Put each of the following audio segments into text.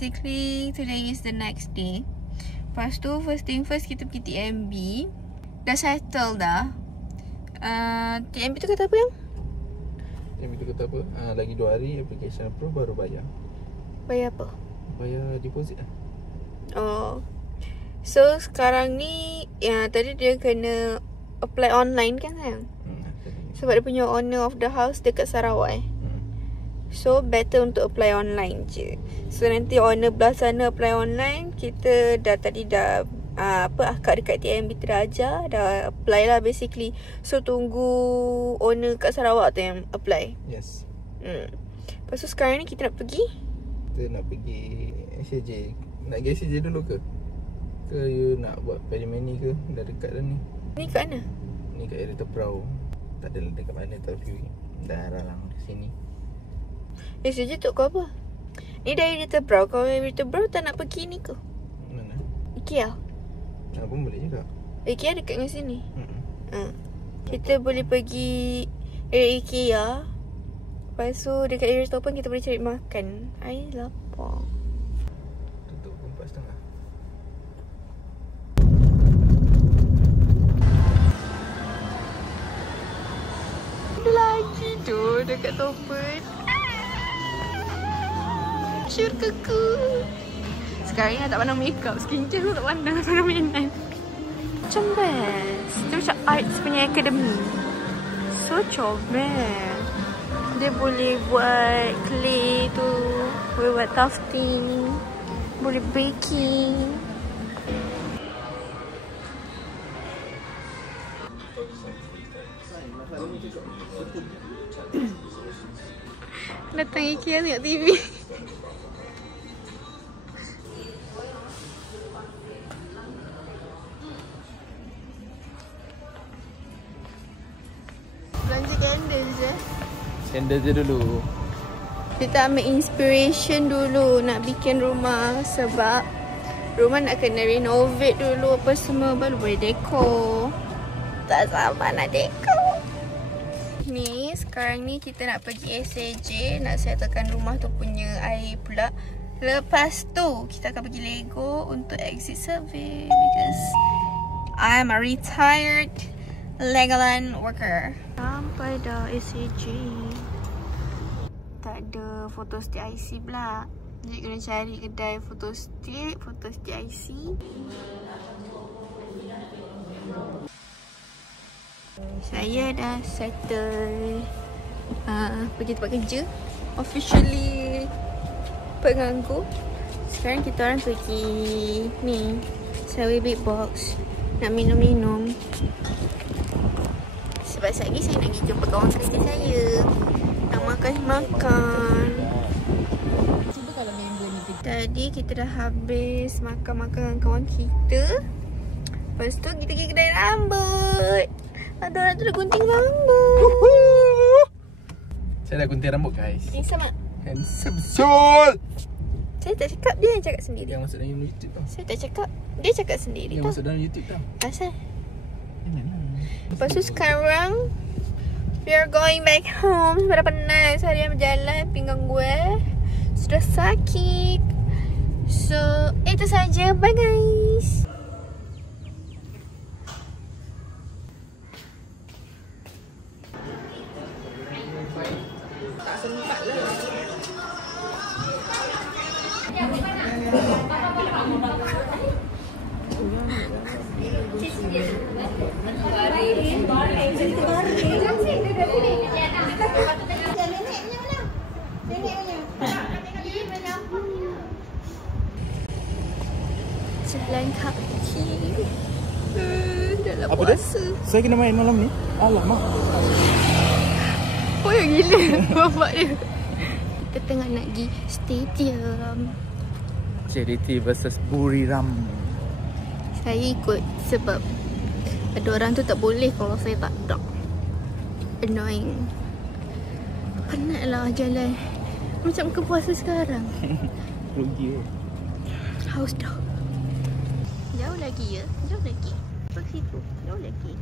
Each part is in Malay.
basically today is the next day. Lepas tu first thing first kita pergi TMB. Dah settle dah. TMB tu kata apa yang? TMB tu kata apa? Lagi 2 hari application approve baru bayar. Bayar apa? Bayar deposit lah. Oh. So sekarang ni tadi dia kena apply online kan sayang? Sebab dia punya owner of the house dekat Sarawak So better untuk apply online je. So nanti owner belah sana apply online, kita tadi dah akak dekat TMB terajar, dah apply lah basically. So tunggu owner kat Sarawak tu yang apply. Yes. Lepas tu sekarang ni kita nak pergi, kita nak pergi SAJ. Nak pergi SAJ dulu ke? Ke you nak buat perimeni ke? Dah dekat dah ni. Ni kat mana? Ni kat area Tebrau. Tak ada dekat mana tapi dah ralang ke sini. SAJ tu kau apa? Ni dari Tebrau. Kalau dari Tebrau tak nak pergi ni ke? Mana? IKEA. Pun boleh juga. IKEA dekat dengan sini. Kita boleh pergi area IKEA. Lepas tu dekat area Topan kita boleh cari makan. Ai lapar. Tutup pukul 4:30. Ada lagi tu dekat Topan. Syurgaku. Sekarang ni tak pandang makeup. Skincare tu tak pandang. Tak pandang mainan. Macam best. Dia macam arts punya academy. So comel. Dia boleh buat clay tu. Boleh buat tufting. Boleh baking. Datang IKEA tengok TV. Belanja candle je. Candle je dulu. Kita ambil inspiration dulu nak bikin rumah. Sebab rumah nak kena renovate dulu apa semua baru boleh dekor. Tak sabar nak dekor. Ni sekarang ni kita nak pergi SAJ, nak settlekan rumah tu punya air pula. Lepas tu kita akan pergi Lego untuk exit survey because I'm a retired Legoland worker. Sampai dah SAJ. Tak ada photostat IC pula. Jadi kena cari kedai photostat IC. Saya dah settle pergi tempat kerja. Officially penganggur. Sekarang kita orang pergi ni Sawi Big Box nak minum-minum. Sebab sekejap lagi saya nak pergi jumpa kawan kerja saya. Nak makan-makan. Cuba kalau member ni Tadi kita dah habis makan-makan dengan kawan kita. Lepas tu kita pergi kedai rambut. Ada orang tu dah gunting rambut. Saya dah gunting rambut guys. Handsome tak? Handsome betul. Saya tak cakap, dia yang cakap sendiri. Yang masuk dalam YouTube tau. Saya tak cakap, dia cakap sendiri Yang tau. masuk dalam YouTube tau. Asal? Janganlah. Lepas tu sekarang we are going back home. Sebab dah penat seharian berjalan. Pinggang gue sudah sakit. So itu saja. Bye guys. Tak sempat lah. Jalan kaki dalam Apa puasa. dia? Saya kena main malam ni? Alamak. Oh ya gila bapak dia. Kita tengah nak pergi stadium. JDT versus Buriram. Saya ikut sebab ada orang tu tak boleh kalau saya tak ada. Annoying. Penat lah jalan. Macam ke puasa sekarang. Rugi ke? Haus dah. Jauh lagi ya? Jauh lagi. Pergi situ. Jauh lagi.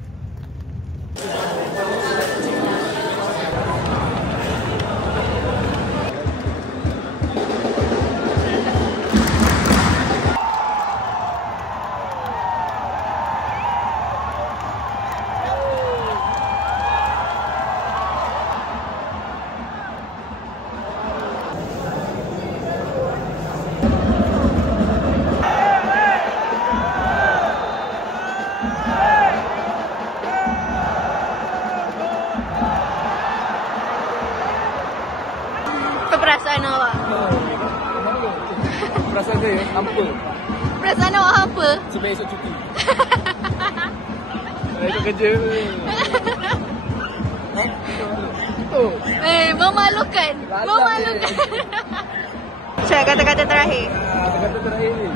kata hampa. Perasaan awak apa? Sebab esok cuti. Esok kerja. Oh. Memalukan. Memalukan. Cak, kata-kata terakhir. Kata-kata terakhir ni.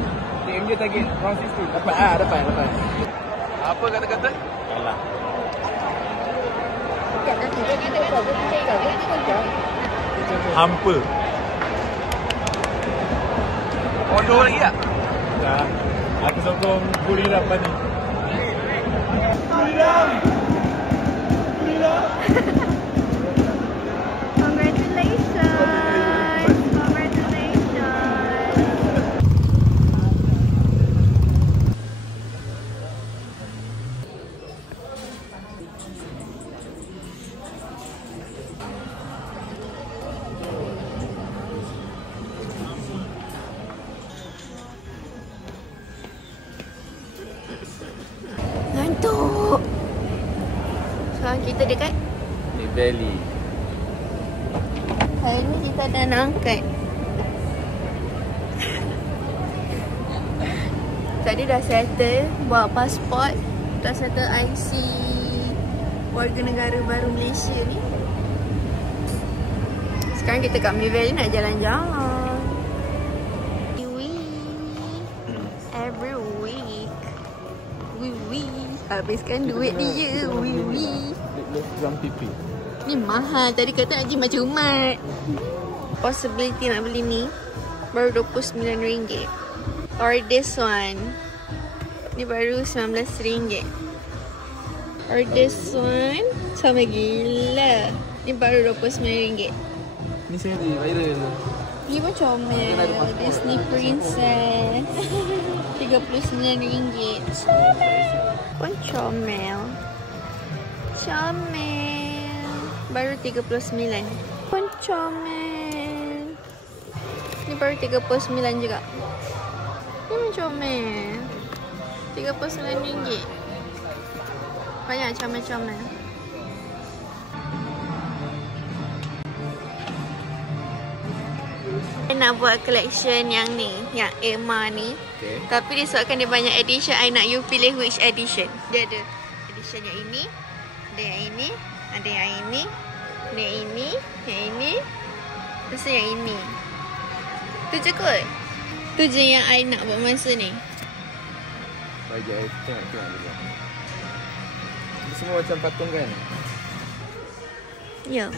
KMJ target round 16. Dapat. Apa kata-kata? Kalah. Hampa. Kondo lagi tak? Tak. Aku sokong Buriram tadi. Buriram! Congratulations. Ngantuk. Sekarang kita dekat Ni Valley. hari ni kita dah nak angkat. Tadi dah settle buat pasport, dah settle IC warga negara baru Malaysia ni. Sekarang kita kat Valley nak jalan-jalan. Every week. Habiskan duit dia. Gram pipi. Ni mahal. Tadi kata nak pergi macam umat. Possibility nak beli ni baru RM29. Or this one. Ni baru RM19. Or this one sama gila. Ni baru RM29. Ni saya di viral. Ni pun comel. Disney Princess. RM39. Pun comel. Comel. Baru 39. Pun comel. Ni baru 39 juga. Ni pun comel. RM39. Banyak comel-comel. Nak buat collection yang ni, yang Emma ni. Okay. Tapi disebabkan dia banyak edition, I nak you pilih which edition. Dia ada edition yang ini, ada yang ini, ada yang ini, ada yang ini, yang ini, lepas tu yang ini. Tu je kot. Tu je yang I nak buat masa ni. Bagi I tengok dulu. Ini semua macam patung kan? Yeah,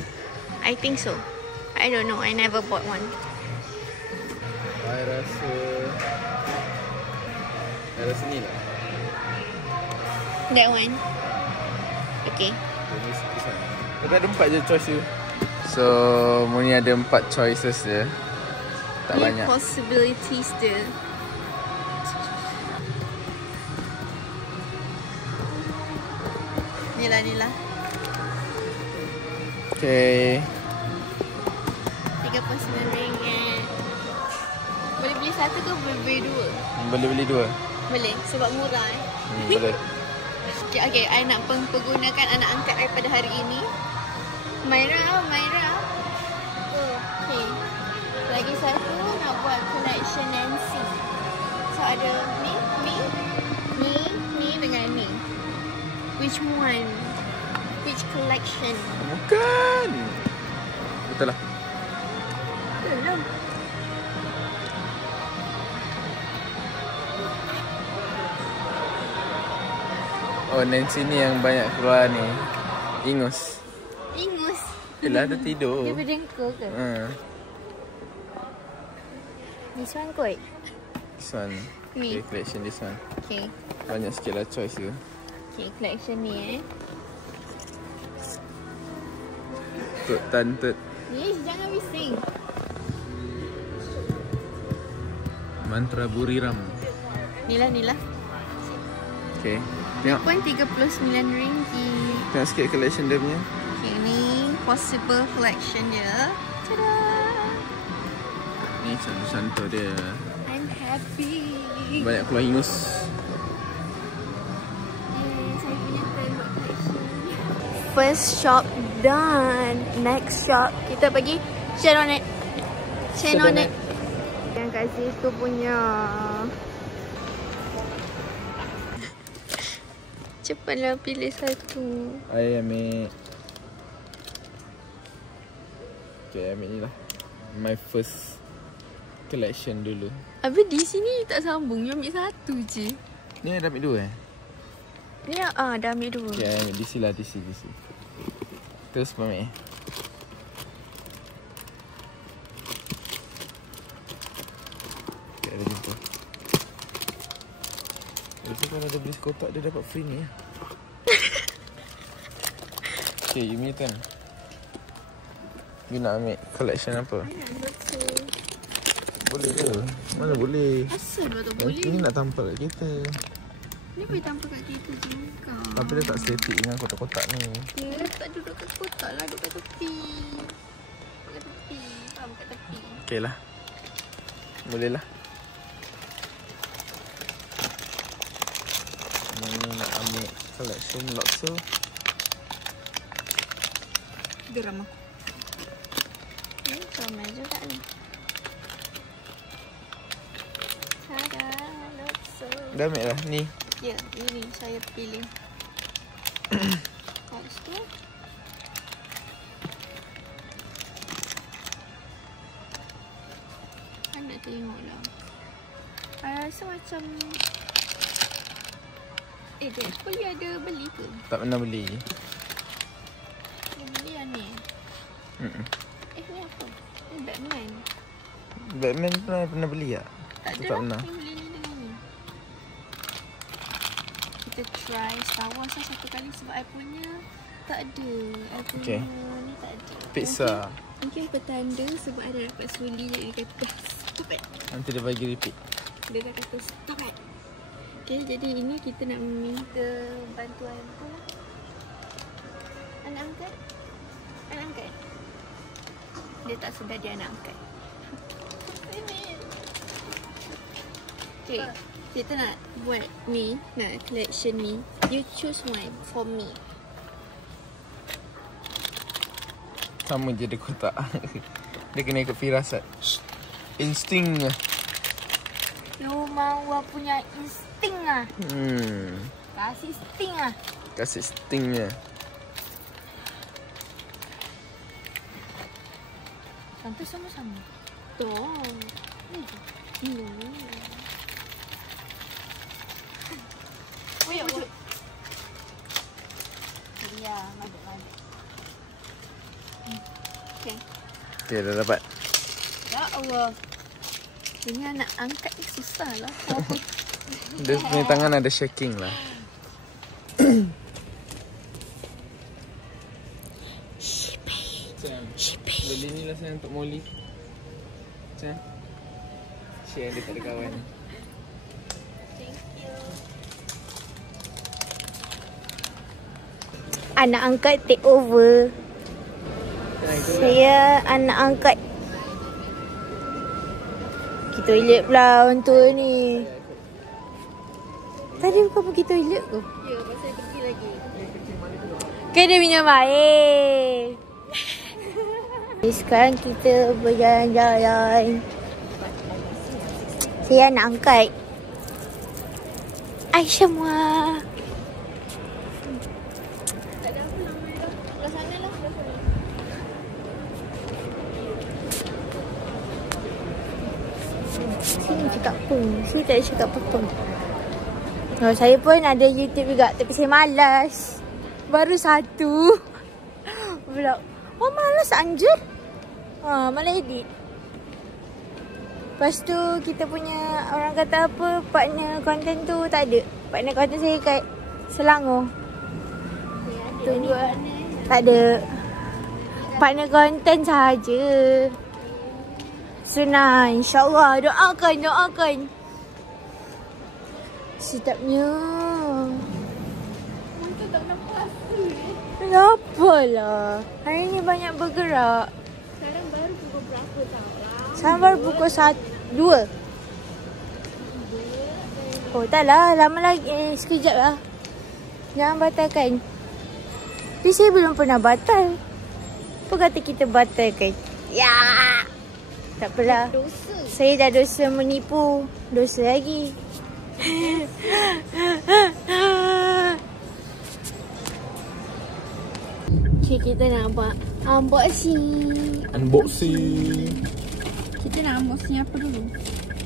I think so. I don't know, I never bought one. I rasa ni lah. That one. Okay. Tapi ada 4 je choice tu. So, Muni ada 4 choices je. Tak banyak. Possibilities dia. Ni lah. Okay. RM39. Boleh beli satu ke boleh beli dua? Boleh beli 2. Boleh, sebab murah Boleh. Okay, I nak pergunakan anak angkat I pada hari ini. Myra. Okay. Lagi satu nak buat collection Nancy. So ada ni dengan ni. Which one? Which collection? Bukan. Betul lah. Belum. Oh, Nancy ni yang banyak keluar ni. Ingus. Yelah, dia tidur. Dia berdengkur ke? This one kot. This one. Ni. Okay, collection this one. Okay. Banyak sikit lah choice tu. Okay, collection ni Tuk Tantut. Yes, jangan bising. Mantra Buriram. Ni lah. Okay. Tengok. Pun RM39. Tengok sikit collection dia punya. Okay, ni possible collection dia. Tada! Ni cantik dia. I'm happy. Banyak keluar ingus. Saya punya turn buat collection. First shop done. Next shop kita pergi Chenonet. Yang Kak Zee tu punya. Cepatlah pilih satu. I ambil. Okay, ambil ni lah. My first collection dulu. Habis di sini tak sambung. You ambil satu je. Ni dah ambil dua Ni dah ambil dua. Okay, ambil DC lah, DC. Terus ambil. Okay, ada jumpa. Lepas kalau ada beli sekotak, dia dapat free ni. Okay, you punya turn. You nak ambil collection apa? Boleh ke? Mana boleh? Asal lah tak Nanti ni nak tampal kat kereta. Ni boleh tampal kat kereta juga. Tapi dia tak statik dengan kotak-kotak ni. Ya, tak duduk kat kotak lah. Duduk kat tepi. Kat tepi. Faham, kat tepi. Okay lah. Boleh lah. Ni nak ambil collection Lotso. Geram aku. Ni comel juga ni. Tada, Lotso. Dah ambil lah ni. Ya, ini saya pilih. Lepas tu nak tengok lah. I rasa macam dia boleh ada beli ke? Tak pernah beli. Dia beli yang ni. Ni apa? Ni Batman. Batman pernah beli tak? Tak ada Tak lah. pernah. Ni beli ni dengan ni. Kita try Star Wars lah satu kali sebab I punya tak ada. I punya Okay. ni tak ada. Pizza. Mungkin petanda sebab ada dapat suli jadi dia kata stop it. Nanti dia bagi repeat. Dia dah kata stop it. Okay, jadi ini kita nak minta bantuan tu. Anak angkat? Anak angkat? Dia tak sedar dia anak angkat. Okay, kita nak buat ni, nak collection ni. You choose one for me. Sama je dia kotak. Dia kena ikut firasat. Insting. You mahu punya insting ah. Kasih sting ah. Kasih stingnya. Sampai sama-sama. Tu. Ni. Wait. Ya, madu. Okay, dah dapat. Ya Allah. Ini anak angkat ni susah lah. Dia punya tangan ada shaking lah. Shipping. Beli ni lah saya untuk Molly. Macam share dia pada kawan. Thank you. Anak angkat take over. Saya anak angkat. Pergi toilet pula orang tua ni. Tadi kau pergi toilet ke? Ya, pasal pergi lagi. Kan dia minum air. Sekarang kita berjalan-jalan. Saya nak angkat Aisyah Muar. Tak ada apa nama dia. Belah sana lah. Sini cakap apa? Sini tak ada cakap apa-apa. Oh, saya pun ada YouTube juga tapi saya malas. Baru satu vlog. Oh, malas anjir. Malah edit. Lepas tu kita punya orang kata apa, partner konten tu tak ada. Partner konten saya kat Selangor. Tunggu. Tak ada. Partner konten sahaja. Sunnah, insyaAllah. Doakan. Sedapnya. Mungkin tak nampak asli. Kenapa lah? Hari ni banyak bergerak. Sekarang baru pukul berapa tau? Sekarang baru pukul 2. Oh taklah, lama lagi. Sekejap lah. Jangan batalkan. Tapi saya belum pernah batal. Apa kata kita batalkan? Ya. Tak apalah. Dosa. Saya dah dosa menipu. Dosa lagi. Okay, kita nak buat unboxing. Kita nak unboxing apa dulu?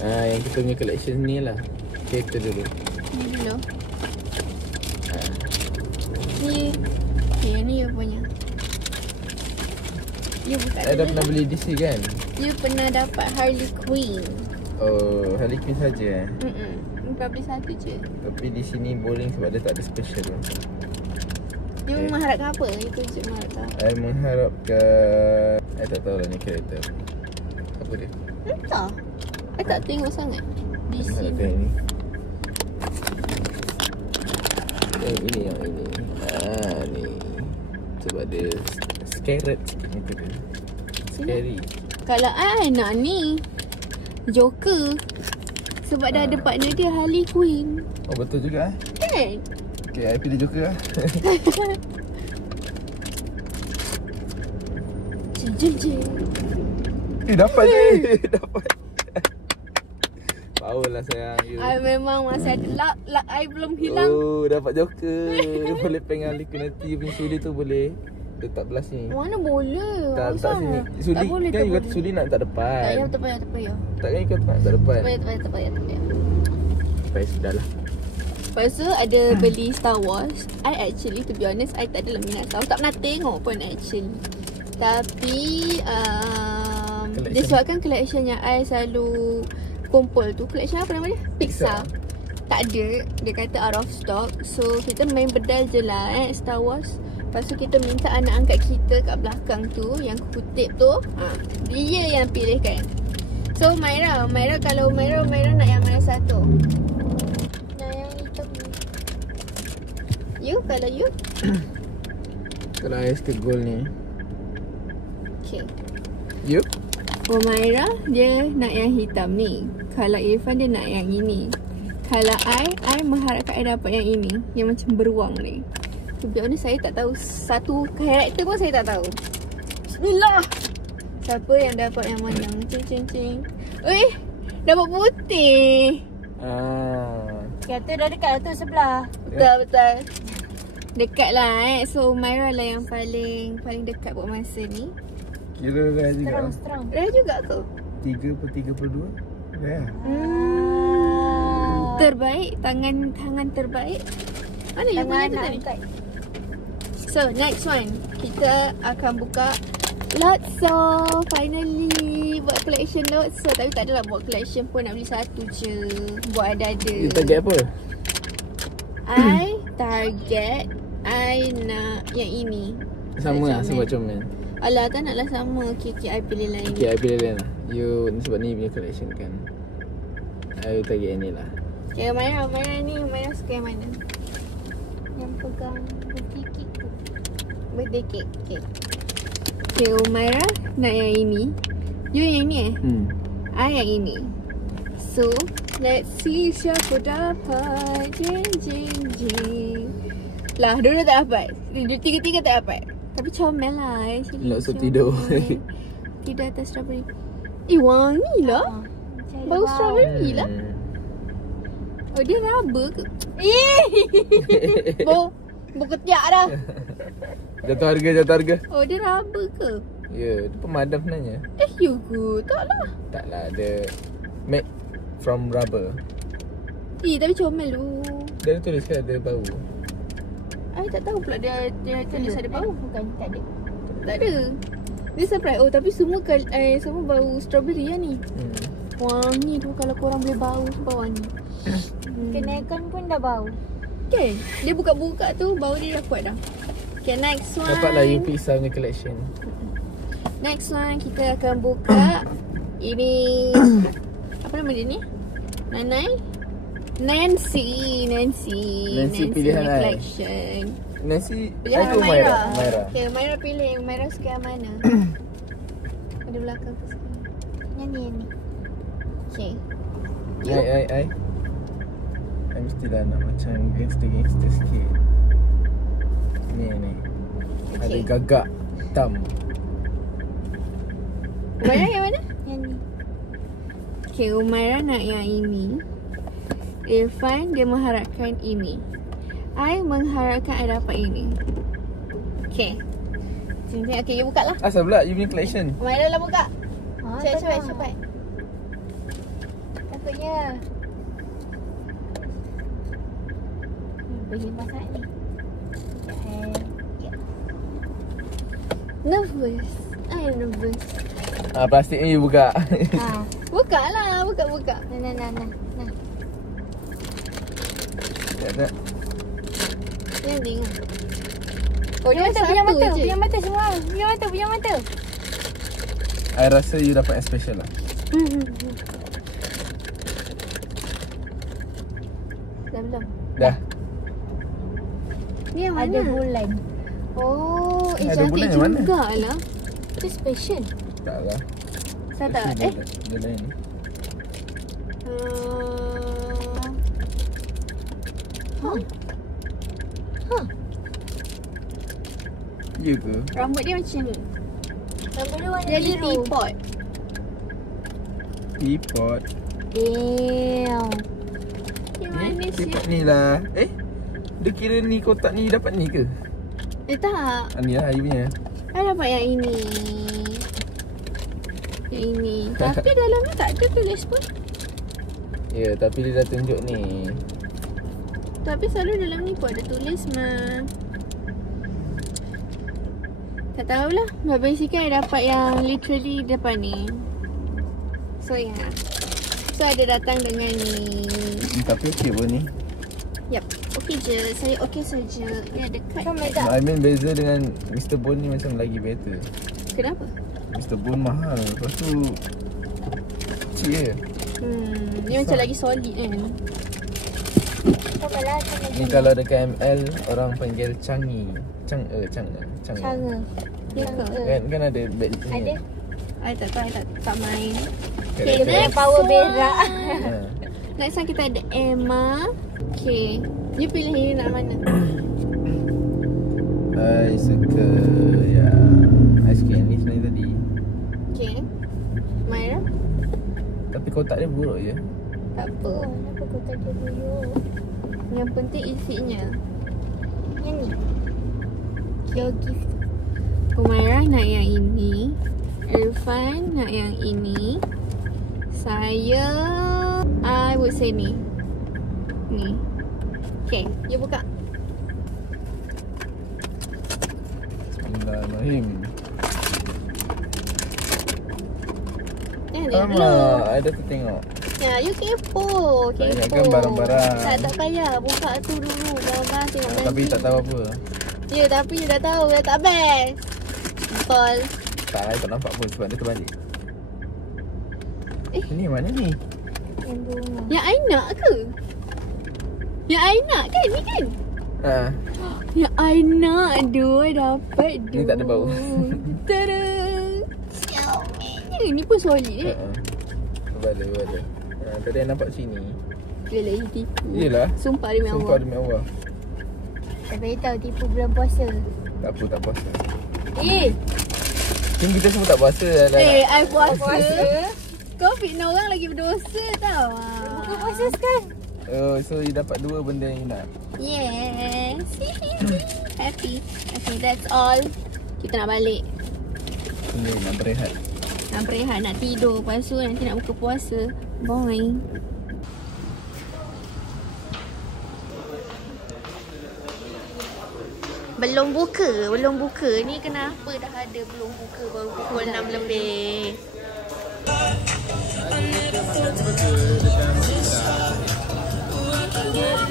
Yang kita punya collection ni lah. Kereta dulu. Ni dulu. Ni. Okay, yang ni you punya. You buka Saya dah dulu pernah lah. beli DC kan? You pernah dapat Harley Quinn. Oh, Harley Quinn saja. You pernah beli satu je. Tapi di sini boring sebab dia tak ada special. You Okay. mengharapkan apa? Itu je mengharapkan. Saya mengharapkan, saya tak tahu lah ni kereta apa dia. Entah. I tak tengok sangat di Saya sini. tengok ni. Yang ini. Ni. Sebab dia scared sikit muka dia. Scary. Kalau I nak ni Joker. Sebab dah ada partner dia Harley Quinn. Oh betul juga Kan? Okay, I pilih Joker lah. Jeng. Dapat je. Dapat. Power lah sayang you. I memang masih ada luck I belum hilang. Oh, dapat Joker. Boleh pengen Harley Quinn nanti punya suli tu boleh letak belah sini. Mana boleh? Tak sini. Tak Suli boleh, kan tak you kata boleh. suli nak letak depan. Tak payah. Tak kan you kata nak letak depan. Tak payah. Baik sudahlah. Lepas tu ada beli Star Wars. I actually, to be honest, I tak adalah minat Star Wars. Tak pernah tengok pun actually. Tapi disebabkan collection yang I selalu kumpul tu, collection apa nama dia? Pixar. Tak ada. Dia kata out of stock. So kita main bedal je lah Star Wars. Lepas tu kita minta anak angkat kita kat belakang tu, yang kutip tu, dia yang pilihkan. So Maira kalau Maira nak yang mana satu? Nak yang hitam. You? Kalau you? Kalau I suka gold ni. Okay. You? For Maira, dia nak yang hitam ni. Kalau Irfan, dia nak yang ini. Kalau I mengharapkan I dapat yang ini, yang macam beruang ni. To be honest, saya tak tahu. Satu karakter pun saya tak tahu. Bismillah. Siapa yang dapat yang mana? Cing. Dapat putih. Kereta dah dekat tu sebelah. Betul. Dekat lah So Maira lah yang paling dekat buat masa ni. Kira dah juga. Strong. Dah juga ke? 3/32. Ya. Terbaik. Tangan terbaik. Mana you punya tu tadi? So next one, kita akan buka Lotso. Finally buat collection Lotso. Tapi tak adalah buat collection pun, nak beli satu je. Buat ada-ada. You target apa? I target I nak yang ini. Sama lah sebab comel. Alah, tak naklah sama. Okay, I pilih lain. Okay, I pilih lain lah. You ni sebab ni punya collection kan. I target yang ni lah. Okay, Maira suka yang mana? Yang pegang birthday cake tu. Birthday cake. Okay, Maira nak yang ini. You yang ini I yang ini. So, let's see siapa dapat. Jeng. Lah, dua tak dapat. Tiga-tiga tak dapat. Tapi comel lah Lotso tidur. Tidur atas strawberry. Wangi lah. Bau strawberry lah. Oh, dia rubber ke? Bau ketiak dah. Jatuh harga. Oh, dia rubber ke? Ya, dia pemadam sebenarnya. You ke? Taklah. Taklah, dia made from rubber. Tapi comel tu. Dia tulis kan ada bau. I tak tahu pula dia tulis ada bau. Bukan, tak ada. Tak ada. Dia surprise. Oh, tapi semua bau strawberry lah ni. Wangi tu, kalau korang boleh bau, sumpah wangi. Kenaikan pun dah bau. Okay. Dia buka-buka tu, bau dia dah kuat dah. Okay, next one. Dapatlah you Pixar punya collection. Next one, kita akan buka ini. Apa nama dia ni? Nancy pilihan punya I. collection. Nancy, Pilihan aku Maira. Maira. Okay, Maira pilih. Maira suka yang mana? Ada belakang ke sini? Yang ni. Okay. I mestilah nak macam gangster sikit. Ni Ada Okay. gagak hitam. Maira yang mana? Yang ni. Okay, Umairah nak yang ini. Irfan dia mengharapkan ini. I mengharapkan I dapat ini. Okay. Sini, okay, you buka lah. Asal pula you punya collection? Umairah lah buka. tak Cepat. Takutnya bagi masak ni. Nervous. I am nervous. Plastik ni you buka. Buka lah, buka. Nah. Tak. Yang tengok. Punya mata semua. Punya mata. I rasa you dapat yang special lah. Belum. Dah. Ni yang mana? Ada bulan. Oh, Ada bulan cantik yang mana? juga lah. Itu special. Tak lah. Saya tak, Dia lain. Ya ke? Rambut dia macam ni. Rambut dia warna Jadi biru. teapot. Teapot. Damn. Yang mana sih? Teapot ni lah. Dia kira ni kotak ni dapat ni ke? Tak. Ni lah you punya. I dapat yang ini. Yang ini. Tapi dalamnya tak ada tulis pun. Ya, tapi dia dah tunjuk ni. Tapi selalu dalam ni pun ada tulis mah. Tak tahulah. But basically I dapat yang literally depan ni. So yeah. So ada datang dengan ni. Tapi okey pun ni. Yup. Okey je. Saya okey saja. Ni ada kad. Sama tak? I mean beza dengan Mr. Bone ni macam lagi better. Kenapa? Mr. Bone mahal. Lepas tu kecil je. Ni macam lagi solid kan. Takkanlah Ni kalau dekat ML orang panggil Changi. Chang'e. Cara. Ya ke? Kan ada beg ni. Ada. I tak tahu. I tak main. Okay, Okay, next Power one. berak. Next one kita ada Emma. Okay. You pilih ni nak mana? I suka I suka yang ni sebenarnya tadi. Okay. Maira? Tapi kotak dia buruk je. Tak apa. Kenapa kau tak ada dulu? Yang penting isinya. Yang ni. Your gift. Umairah nak yang ini. Irfan nak yang ini. Saya I would say ni. Ni. Okay, you buka. Bismillahirrahmanirrahim. Lihat dulu. Alamak, I dah tertengok. Ya, you kepo. Banyakkan barang-barang. Tak payah. Buka tu dulu. Barang-barang tengok nanti. Tapi tak tahu apa. Ya, tapi you dah tahu. Dah tak best. Betul. Tak, I tak nampak pun sebab dia terbalik. Ni mana ni? Yang bunga. Yang I nak ke? Yang I nak kan? Ni kan? Yang I nak. Aduh, I dapat. Ni tak ada bau. Tada. Xiaomi. Ni pun solid eh. Berbalik. Tadi I nampak sini. Dia lagi tipu. Yelah. Sumpah demi Allah. Sumpah demi Allah. Tak beritahu tipu bulan puasa. Tak apa, tak puasa. Eh, Kita semua tak puasa. I puasa. Kau fitnah orang lagi berdosa tau. bukan puasa sekarang. Oh, so you dapat dua benda yang you nak. Yes. Happy. Okay, that's all. Kita nak balik. Ni nak berehat. Nak berehat, nak tidur. Lepas tu nanti nak buka puasa. Bye. Belum buka. Ni kenapa dah ada belum buka baru pukul 6 lebih. Kita makan burger dekat